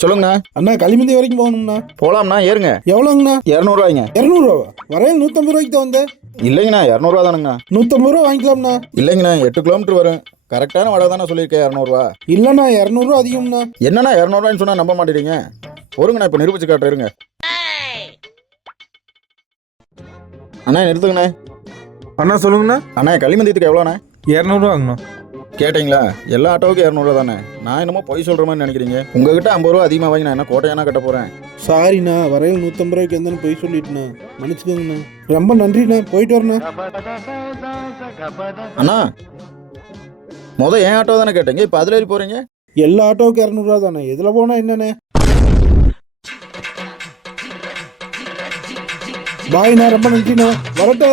சொல்லுங்கண்ணா. அண்ணா களிமந்தி வரைக்கும் போகணும்ண்ணா. போலாம்ண்ணா, ஏறுங்க. எவ்வளோங்கண்ணா? 200 200 வரையில் 150 ரூபாய்க்கு தான் வந்தேன். இல்லைங்கண்ணா, 200 தானுங்கண்ணா. 150 ரூபா வாங்கிக்கலாம்ண்ணா. இல்லைங்கண்ணா, 8 கிலோமீட்டர் வரும். கரெக்டான வாடகை தானே சொல்லியிருக்கேன், 200. இல்லைண்ணா 200 அதிகம்ண்ணா. என்னண்ணா 200 சொன்னா நம்ப மாட்டேறீங்க? பொறுங்கண்ணா, இப்போ நிரூபிச்சு காட்டுறேங்க. அண்ணா நிறுத்துங்கண்ணே. அண்ணா சொல்லுங்கண்ணா. அண்ணா களிமந்தியத்துக்கு எவ்வளோண்ணா? 200 கேட்டிங்களா? எல்லா ஆட்டோவுக்கும் 200 தானே. நான் என்னமோ பொய் சொல்கிற மாதிரி நினைக்கிறீங்க. உங்ககிட்ட 50 ரூபா அதிகமாக வாங்கி நான் என்ன கோட்டையானா கட்ட போகிறேன்? சாரிண்ணா, வரையில் 150 ரூபாய்க்கு எந்தன்னு போய் சொல்லிட்டுண்ணா, மன்னிச்சுக்கோங்கண்ணா. ரொம்ப நன்றிண்ணா, போயிட்டு வரேண்ணா. அண்ணா என் ஆட்டோ தானே கேட்டீங்க, இப்போ அதில் ஏறி போகிறீங்க? எல்லா ஆட்டோவுக்கும் 200 ரூபா தானே, எதில் போனால் என்னண்ணே? பாய்ண்ணா, ரொம்ப நன்றிண்ணா, வரட்டா.